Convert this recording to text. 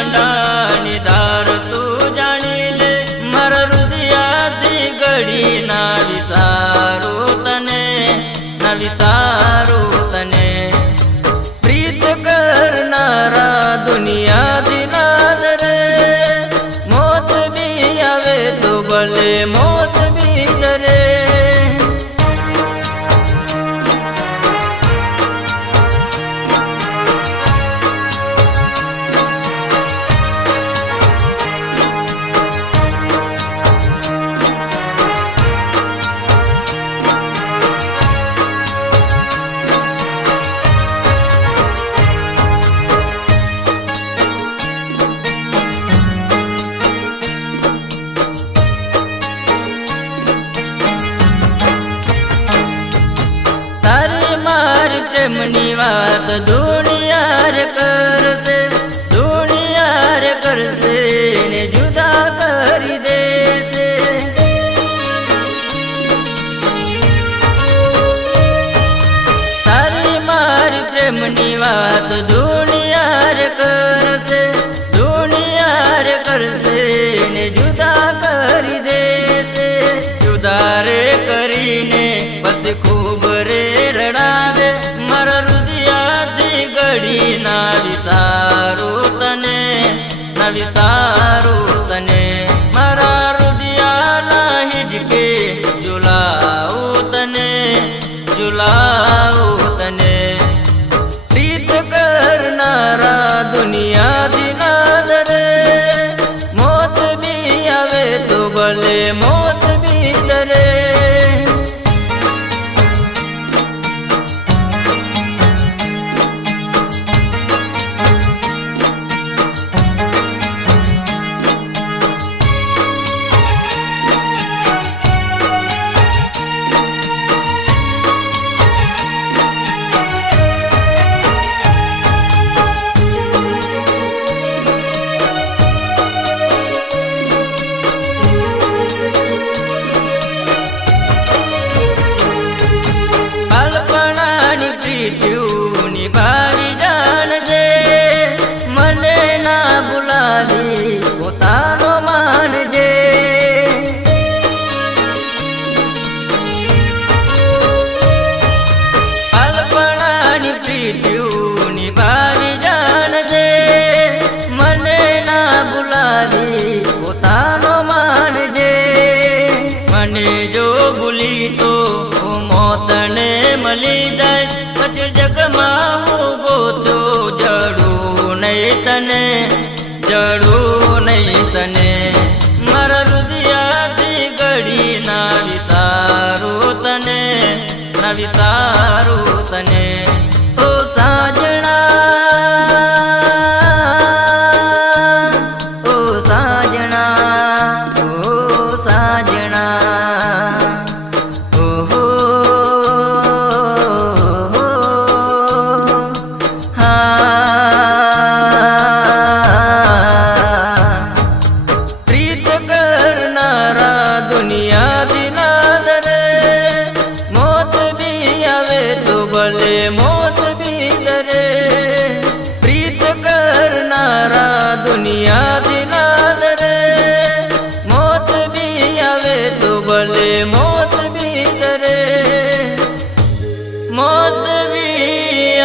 કાંડાની ધાર તું જાણી લે મારા હૃદયાથી ઘડી ના વિસારું તને ના વિસારું તને પ્રીત કરનારા દુનિયાથી નાજ રે મોત બી આવે તો ભલે મોત બી ડરે પ્રેમની વાત દુનિયા રે કરશે દુનિયા રે કરશે ને જુદા કરી દેશે તારી મારી પ્રેમની વાત દુનિયા રે કરશે દુનિયા રે કરશે ને જુદા કરી દેશે જુદા રે કરીને પછી ખૂબ રે રડાવે મારા હૃદયાથી ઘડી ના વિસારું તને ના વિસારું તને મારા હૃદયાના હિજકે ઝુલાવું તને ઝુલાવું તને પ્રીત કરનારા દુનિયાથી નાજ રે મોત બી આવે તો ભલે મોત બી ડરે પ્રીતિયુની ભારી જાણજે મને ના ભૂલાવી પોતાનો માનજે અલ્પણાની પ્રીતિયુની ભારી જાણજે મને ના ભૂલાવી પોતાનો માનજે મને જો ભૂલી તો મોતને મળી જાય પછી જગમાં હું ગોતો જડું નહીં તને જડું નહીં તને મારા હૃદયાથી ઘડી ના વિસારું તને ના વિસારું તને ઓ સાજણા ઓ સાજણા ઓ સાજણા દુનિયાથી નાજ રે મોત બી આવે તો ભલે મોત બી ડરે પ્રીત કરનારા દુનિયાથી નાજ રે મોત બી આવે તો ભલે મોત બી ડરે મોત બી